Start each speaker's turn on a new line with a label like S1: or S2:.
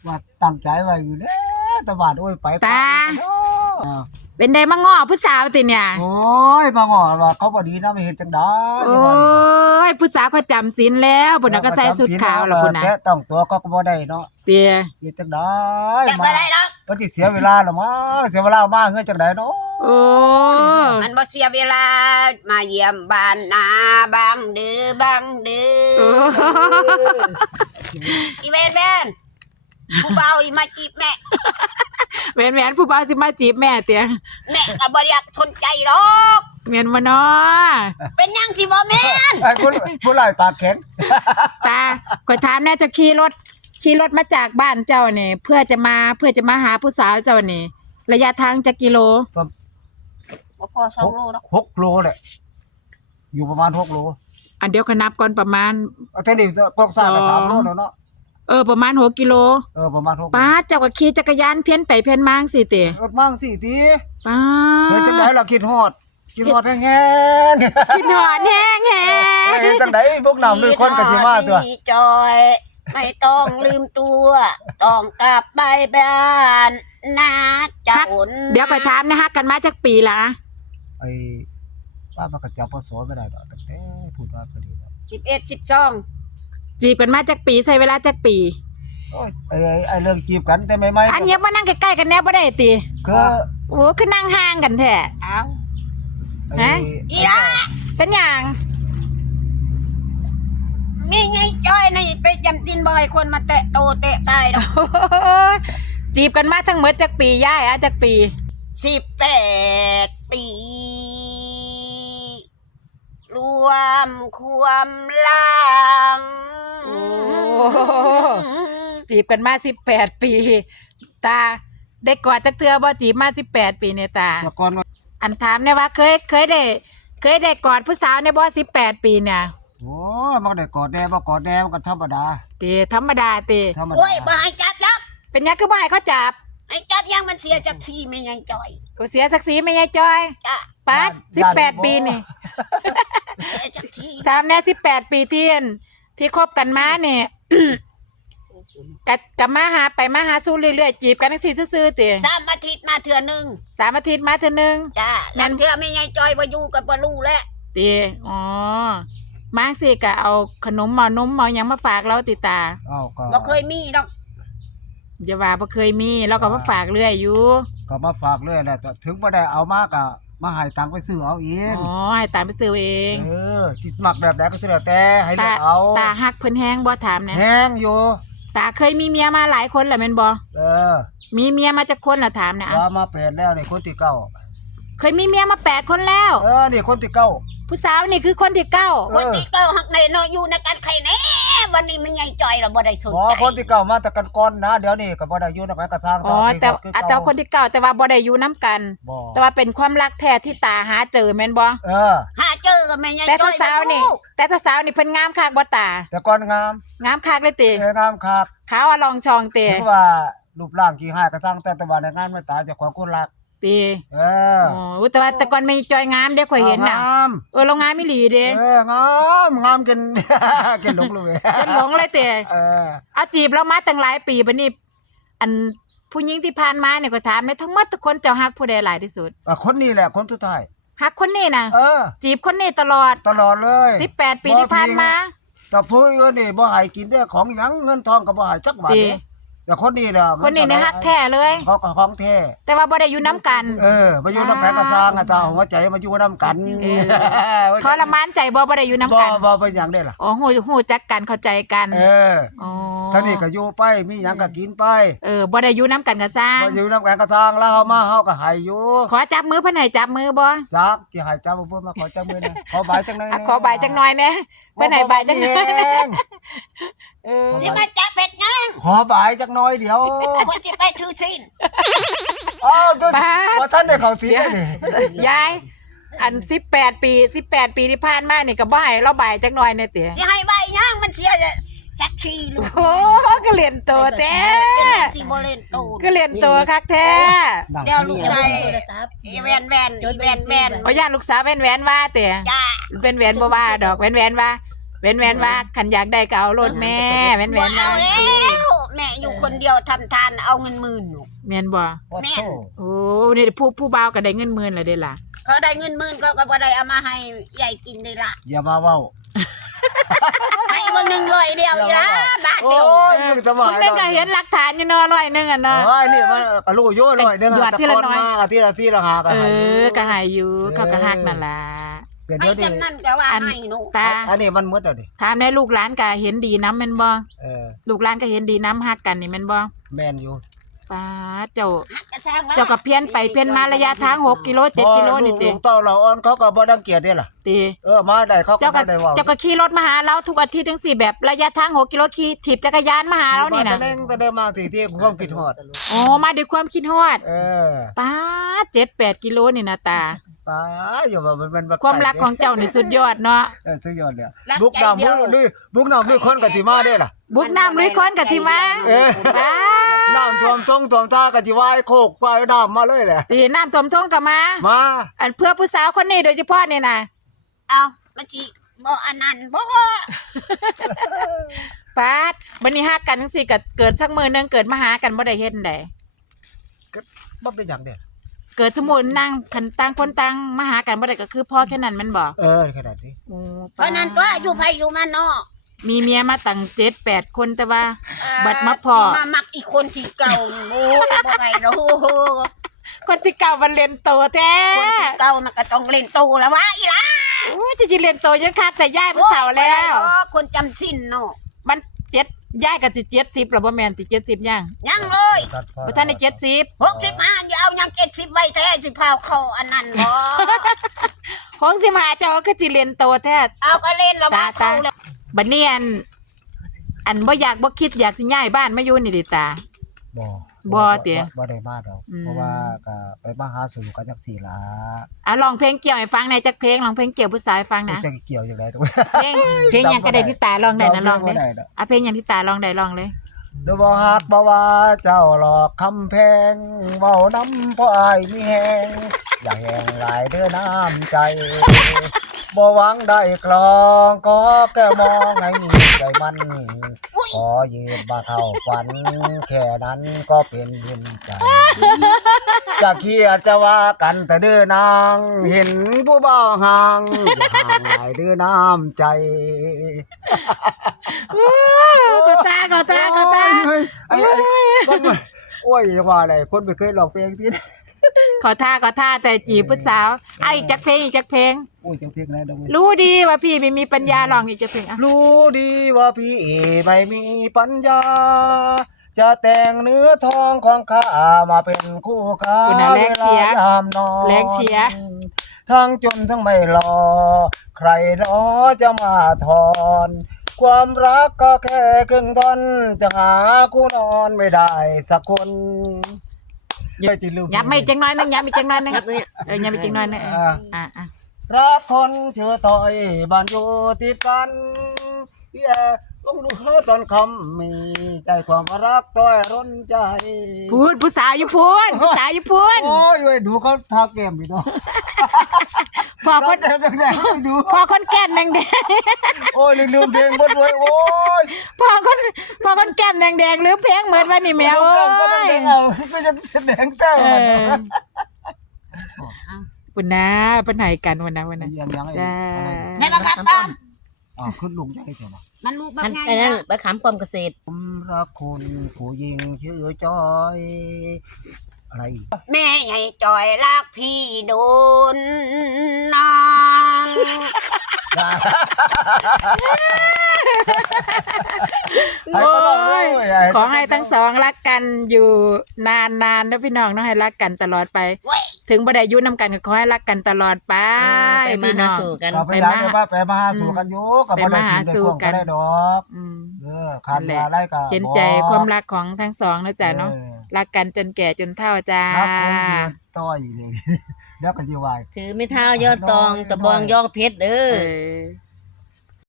S1: ว่าตั้งใจไว้อยู่เด้อตะบาดโอ้ยไป
S2: ตา เป็นไดมาง้อผู้สาวติเนี่ย
S1: โอ้ยบางอ่อว่าเขาบ่ดีนะไม่เห็นจังได๋
S2: โอ้ยผู้สาวเขาจำศีลแล้วพุ่นน่ะก็ใส่สุดขาวแล้วพุ่นน่ะ
S1: แต่ต้องตัวก็บ่ได้เนาะ
S2: เตี้ย
S1: เฮ็ดจังได๋
S3: จะบ่ได้ดอก
S1: ก็สิเสียเวลาหรอมั้งเสียเวลามาเฮือนจังได๋เนาะ
S2: โอ้
S3: มันบ่เสียเวลามาเยี่ยมบ้านนาบางเดือบางเดือ
S2: โอ้
S3: อีเวนแม่นผู้เบาอีมาจีบแม่
S2: แม่นผู้บ่าวสิมาจีบแม่เตี้ย
S3: แม่ก็บ่อยากสนใจหรอก
S2: แม่นบ่เนาะ
S3: เป็นหยังสิบ่แม่น
S1: ไอ้ผู้ไล่ปากแข็ง
S2: ตาข่อยถามแน่จะขี่รถมาจากบ้านเจ้านี่เพื่อจะมาหาผู้สาวเจ้านี่ระยะทางจักกิโล
S3: บ่พอ2โลดอก
S1: 6โลแหละอยู่ประมาณ6โล
S2: อันเดียวก็นับก่อนประมาณ
S1: แต่นี่พวกสร้างก็3โลแล้วเนาะ
S2: ประมาณ6กิโล
S1: ประมาณ6
S2: ป้าเจ้าก็ขี่จักรยานเพี้ยนไปเพี้ยนมาจังซี่ติ
S1: รถมั่งสิติ
S2: ป้า
S1: เฮ็ดจังได๋ล่ะคิดฮอดแฮงๆ
S2: คิดหอดแห้ง
S1: เฮ็ดจังได๋พวกน้ำด้วยคนก็สิมาตัว
S3: พี่จอยไม่ต้องลืมตัว ต้องกลับไปบ้านนาเจ้า
S2: เดี๋ยวข่อยถามนะฮักกันมาจักปีละ
S1: ไอ้ป้ามันก็จับพศไม่ได้ดอกแต่พูดว่าก็ดีแล้ว
S3: 11 12
S2: จีบกันมาจักปีใช้เวลาจักปี
S1: โอ้ยไอ้เรื่องจีบกันแต่ไม่
S2: อันเนี้ยมานั่งใกล้ๆกันแน่บ่ได้ติ
S1: คือ
S2: โอ้คือนั่งห่างกันแท้
S3: เอ้า
S2: ฮะ
S3: อีล่ะ
S2: เป็นหยัง
S3: มีไงจ้อยนี่ไปจำตินบ่ให้คนมาแตะโตแตะกายดอก
S2: โอ้โหจีบกันมาทั้งหมดจักปีย่ายจักปี
S3: 18 ปี รวมความหลัง
S2: โอ้จีบกันมา18ปีตาได้กอดจักเทื่อบ่จีบมา18ปีเนี่ยตา
S1: แต่ก่อนว่า
S2: อันถามเนี่ยว่าเคยได้กอดผู้สาวในบ่18ปีเนี่ย
S1: โอ้ยมันก็ได้กอดแน่บ่กอดแน่มันก็ธรรมดา
S2: ตีธรรมดาตี
S1: ธรรมดา
S3: โอ้ยบ่ให้จับดอก
S2: เป็นหยังคือบ่ให้เขาจับ
S3: ให้จับยังมันเสียจากที่ไม่ไงจ้อย
S2: กูเสียศักดิ์ศรีไม่ยายจอย
S3: จ้ะ
S2: ป้า18ปีนี่
S3: เสียจากที่
S2: ถามแน่18ปีที่คบกันมาเนี่ย กับมาหาสู้เรื่อยๆจีบกันจังซี่ซื่อๆติ
S3: 3 อาทิตย์มาเทื่อนึง
S2: 3 อาทิตย์มาเทื่อนึง
S3: จ้ะ
S2: แม่
S3: แม่
S2: น
S3: นเทื่อไม่ไงจ้อยบ่อยู่กับบ่รู้แล้ว
S2: ติอ๋อมาสิก็เอาขนมหมาหยังมาฝากเราติตา
S1: เอ้าก็
S3: บ่เคยมีดอก
S2: อย่าว่าบ่เคยมีเราก็มาฝากเรื่อยอยู่
S1: ก็มาฝากเลยแหละแต่ถึงบ่ได้เอามาก็มาให้ตังค์ไปซื้อเอาเอง
S2: อ๋อให้ตามไปซื้อเอง
S1: จิตมักแบบใดก็สิแล้วแต่ให้เลื
S2: ตา
S1: อกเอา
S2: ตาฮักเพิ่นแฮงบ่ถามแหน่
S1: แห้งอยู่
S2: ตาเคยมีเมียมาหลายคนแล้วแม่นบ่
S1: เออ
S2: มีเมียมาจากคนละถามเนี่ย
S1: ว่ามาเป็นแล้วนี่คนที่เก้า
S2: เคยมีเมียมา8 คนแล้ว
S1: นี่คนที่เก้า
S2: ผู้สาวนี่คือคนที่ 9
S3: คนที่เก้าหักในเนาะอยู่ในกันใครแน่วันนี้ไม่ไงจ้อยเราบ่ได้สน
S1: อ๋อ
S3: ใจ
S1: คนที่เก้ามาแต่กันก่อนนะเดี๋ยวนี้ก็บ่ได้อยู่นำกันก็สร้าง
S2: อ๋อแต่คนที่ 9แต่ว่าบ่ได้อยู่นํกัน
S1: บ่
S2: แต่ว่าเป็นความรักแท้ที่ตาหาเจอแม่นบ่
S3: หาเจอกับไม่ไง
S2: แต่
S3: จ้อย
S2: สาวๆนี่ แต่สาวๆนี่เพิ่นงามคักบ่ตา
S1: แต่ก่อนงาม
S2: งามคักเลยติ
S1: งามครับ
S2: ขาวอะลองชองเต
S1: ถือว่ารูปร่างขี้หายก็ตั้งแต่ว่าในงานไม่ตายเจากของคนรัก
S2: ติ
S1: เออ
S2: อ๋อแต่ว่าแต่ก่อนไม่จอยงามเด้ข่อยเห็นน่ะ
S1: งาม
S2: เรางามอีหลีเด้
S1: งามกิน กินหลงเลย
S2: จนหลงเลยเต
S1: เออ
S2: เอาจีบเรามาตั้งหลายปีบัดนี้อันผู้หญิงที่ผ่านมาเนี่ยก็ถามในทั้งหมดทุกคนเจ้าฮักผู้ใดหลายที่สุด
S1: คนนี้แหละคนสุดท้าย
S2: ฮักคนนี้น่ะ
S1: เออ
S2: จีบคนนี้ตลอด
S1: ตลอดเลย
S2: 18 ปีที่ผ่านมา
S1: แต่ผู้อื่นนี่บ่ให้กินได้ของหยังเงินทองก็บ่ให้จักบาท
S2: ติ
S1: เด้แต่คนนี้น่ะ
S2: คนนี้เนี่ยฮักแท้เลย
S1: เขาก็ของแท้
S2: แต่ว่าบ่ได้อยู่น้ำกัน
S1: มาอยู่น้ำแข็งกระซางอ่ะตาหัวใจมาอยู่น้ำกัน
S2: ทรมานใจบ่ได้อยู่น้ำกัน
S1: บ่เป็นหยังได้ล่ะ
S2: อ๋อฮู้จักกันเข้าใจกัน อ๋อ
S1: ท่านี้ก็อยู่ไปมีหยังก็กินไป
S2: บ่ได้อยู่น้ำกันก็สร้าง
S1: มาอยู่น้ำแข็งกระซางแล้วเฮามาเฮาก็ให้อยู่
S2: ขอจับมือเพิ่นให้จับมือบ่
S1: จักสิให้จับบ่เพิ่นมาขอจับมือนะขอบายจังหน่อย
S2: อ่ะขอบายจักหน่อยแหน่เพิ่นให้บายจักหน่อยเออ
S3: สิมาจับเป็ดยัง
S1: ขอบายจักหน่อยเดี๋ยว
S3: คนที่ไปถือศีล
S1: อ้าวบ่ทันได้เข้าศีล
S2: เดี๋ยว
S1: เลย
S2: ยายอัน18 ปีที่ผ่านมานี่ก็บ่ให้เราบายจักหน่อยแน่ติ
S3: สิให้ใบยังมันเสียจักชีลูก
S2: โอ้ก็เรียนโตแท้
S3: เป็นหยังสิบ่เล่นตูน
S2: ก็เรียนโตคักแท้
S3: เดี๋ยวลูกชายอีแวน
S2: โอ้ย่านลูกสาวแว่นว่าแต่
S3: จ้า
S2: แว่นบ่ว่าดอกแว่นว่าคันอยากได้ก็เอาโลดแม่แว่น
S3: บ่
S2: ว่า
S3: เอาแล้วแม่อยู่คนเดียวทำทานเอาเงินหมื่นอยู่
S2: แม่นบ่
S1: วัด
S3: แม่
S1: โต
S2: โอ้นี่ผู้บ่าวก็ได้เงินหมื่นแล้วเด้ล่ะ
S3: เขาได้เงินหมื่นก็บ่ได้เอามาให้ใหญ่กินได้ละ
S1: อย่ามาเว้า
S3: ให้วันหนึ่งร้อยเดียวอีละบาท
S1: โอ้
S3: เดียวย
S1: มึงสมั
S2: มึ
S1: ย
S2: งนึงก็เห็นหลักฐานอยู่เนาะ100นึงอ่ะเนาะ
S1: เฮ้ยนี่มันก็รู้อยู่หน่อยนึง
S2: หยอดทีละน้อย
S1: มากที่ละหากัน
S2: เอ
S1: ให้อยู่
S2: อก็ให้อยู่เขาก็ฮักนั่นล่ะ
S1: แต่
S3: ให้
S1: เดี๋ยวนี้
S3: จำนั่นก็ว่าให้หนู
S2: ตา
S1: อันนี้มันหมดแล้วดิ
S2: ถามในลูกหลานก็เห็นดีน้ำแม่นบ่
S1: เออ
S2: ลูกหลานก็เห็นดีน้ำฮักกันนี่แม่นบ่
S1: แม่นอยู่
S2: ป้าเจ้า
S3: กระช่างว่า
S2: เจ้าก็เพี้ยนไปเพี้ยนมาระยะทาง6กิโล7กิโลนี่ติ
S1: ลูกเต้าเราอ่อนเขาก็บ่ดังเกียจเด้ล่ะ
S2: ติ
S1: มาได้เขาก็
S2: เจ้าก็
S1: บ่ได้เว้า
S2: เจ้าก็ขี่รถมาหาเราทุกอาทิตย์จังซี่แบบระยะทาง6กิโลขี่ถีบจักรยานมาหาเรานี่น่ะ
S1: ก็ได้มาสิที่ความคิดฮอด
S2: โอ้มาด้วยความคิดฮอด
S1: เออ
S2: ป้า7-8กิโลนี่นะตา
S1: ป้าอยู่ว่ามันบ่
S2: ความรักของเจ้านี่สุดยอดเนาะ
S1: สุดยอดเลยบุกน้ำบุกน้ำด้วยคนก็สิมาเด้ล่ะ
S2: บุกน้ำลุยค้นกับสิมา
S1: เออ
S2: ป้า
S1: น้ำท่วมทงท่วมท่าก็สิว่ายโคกว่ายน้ำมาเลยแหละ
S2: ตีน้ำท่วมทงกับมา
S1: มา
S2: อันเพื่อผู้สาวคนนี้โดยเฉพาะนี่นะ
S3: เอามาชีบ่อันนั้นบ่
S2: ป้าดบัดนี้ฮักกันจังซี่ก็เกิดสักมื้อหนึงเกิดมาหากันบ่ได้เฮ็ดได้
S1: บ่เป็นหยังเด้
S2: เกิดสมมุตินั่งคันต่างคนต่างมาหากันบ่ได้ก็คือพ่อแค่นั้นแมันบ่
S1: ขนาดนี้
S2: โอ้
S3: เพราะนั้นตัวอยู่ไผอยู่มันเนาะ
S2: มีเมียมาตั้ง7-8คนแต่ว่า บัดมาพอ
S3: ที่มามักอีกคนที่เก่าโอ้ยบ่ได้ดอก
S2: คนที่เก่ามันเรียนโตแท้
S3: คนที่เก่ามันก็ต้องเล่นโตแล้ววะอีหล่ะ
S2: โอ้ยจะเรียนโตยังคักแต่ยายมันเฒ่าแล้ว
S3: โอ้ยบ่ได้ดอกคนจำสิ้นเนาะ
S2: มัน7ยายก็สิ70แล้วบ่แม่นสิ70ยัง
S3: ยังเอ้ย
S2: บ่ทันได้70
S3: 65อย่าเอายัง70ไว้แท้สิพาเข้าอันนั้นบ่
S2: ของสิมาเจ้าก็สิเรียนโตแท้
S3: เอาก็เล่นแล้วว่าเข้าแล้ว
S2: บัดนี้อันบ่อยากบ่คิดอยากสิย้ายบ้านมาอยู่นี่ดิตา บ่เตี๋ย
S1: บ่ได้มาดอก
S2: อืม
S1: เพราะว่าก็ไปมาหาสู่กันจังซี่ล่ะ
S2: อ่ะร้องเพลงเกี่ยวให้ฟังหน่อยจักเพลงร้องเพลงเกี่ยวผู้สาวให้ฟังนะ
S1: จะเกี่ยวจังได๋ตัว
S2: เพลงหยังก็ได้ที่ตาร้องได้นะร้อง
S1: บ่
S2: เด้
S1: ได้ดอก
S2: อ่ะเพลงหยังที่ตาร้องได้ร้องเลย
S1: ดูบ่ฮักบ่ว่าเจ้าหลอกคำแพงเว้านำพ่ออ้ายมีแฮงอย่าแหงหลายเด้อน้ำใจบ่หวังได้คลองก็แค่มองให้มีใจมันขอยืนมาเข้าฝัน แค่นั้นก็เป็นบุญใจ จะเครียดจะว่ากันแต่เด้อนางเห็นผู้บ่าวห่างอย่าห่างหลายเด้อน้ำใจ
S2: ก็ตา
S1: ไอ้คนมันโอ้ยว่าอะไรคนไม่เคยร้องเพลงที่
S2: ขอท่าแต่จีบผู้สาวไอ้จักเพลงอีกจักเพลง
S1: โอ้ยจังเพลงไหนดอกเว้ย
S2: รู้ดีว่าพี่ไม่มีปัญญาร้องอีกจักเพลงอ่ะ
S1: รู้ดีว่าพี่ไม่มีปัญญา จะแต่งเนื้อทองของข้ามาเป็นคู่ค้า
S2: คุณน่ะแรงเชียร์
S1: วลายามนอน
S2: แรงเชียร์
S1: ทั้งจนทั้งไม่รอ ใครรอจะมาทอน ความรักก็แค่ครึ่งท่อนจะหาคู่นอนไม่ได้สักคนจะลืม
S2: ยับไม่จังน้อยนึงยับอีกจังน้อยนึงยับอีกจังน้อยนึงอ่ะ
S1: รักคนเชื่อต่อยบ้านอยู่ติดกันแย่ลองดูตอนคำมีใจความรักต้อยร้นใจ
S2: พูดผู้สาวอยู่พูนผู้สาวอยู่พูน
S1: โอ้ยเว้ยดูเขาทาเกมอีกเนาะ
S2: พอคน
S1: แดงๆดู
S2: พอคนแก้มแดง
S1: โอ้ยลืมเพลงบดไว้โอ้ย
S2: ๆพอคนแก้มแดงๆหรือเพลงเหมือนว่านี่แมว
S1: ก็
S2: เอ้
S1: แด
S2: ย
S1: งเอาก็จะแดงเต้า
S2: เออปุ่นนะเป็นไหนกันวันนะ
S1: ยังไง
S2: จ้า
S3: แม่บังคับป้อม
S1: ขึ้นลุงใหญ่ใช่ไหม
S3: มันลูกบัก
S4: มัน
S3: ไง
S4: ไอ้นั่น
S3: นะ
S4: ไปขามป้อมเกษตร
S1: ผมรักคนผู้หญิงชื่อจอยอะไรอีก
S3: แม่ใหญ่จอยรักพี่โดนน้อง
S2: โอ้ยขอให้ทั้งสองรักกันอยู่นานๆนะพี่น้องเนาะให้รักกันตลอดไป
S3: เว้ย
S2: ถึงบ่ได้อยุ่นำกันก็ขอให้รักกันตลอดไป
S4: ไปมา
S2: พี่
S4: หา
S2: น้อง
S4: สู่กัน
S1: เราไปย้ายไปมาหาสู่กันอยู่กับ
S2: ไปมาหาสู่กัน
S1: ได้ดอก
S2: อืม
S1: ขาดอะไรก็
S2: เห็นใจความรักของทั้งสองนะจ๊ะเนาะรักกันจนแก่จนเฒ่าจ้า
S1: ครับผมต้อยเลย เดี๋ยวกันดีวาย
S4: ถือไม่เท้ายอดตองตะบองยอกเพชรเด้
S2: เอ
S4: อ
S2: อ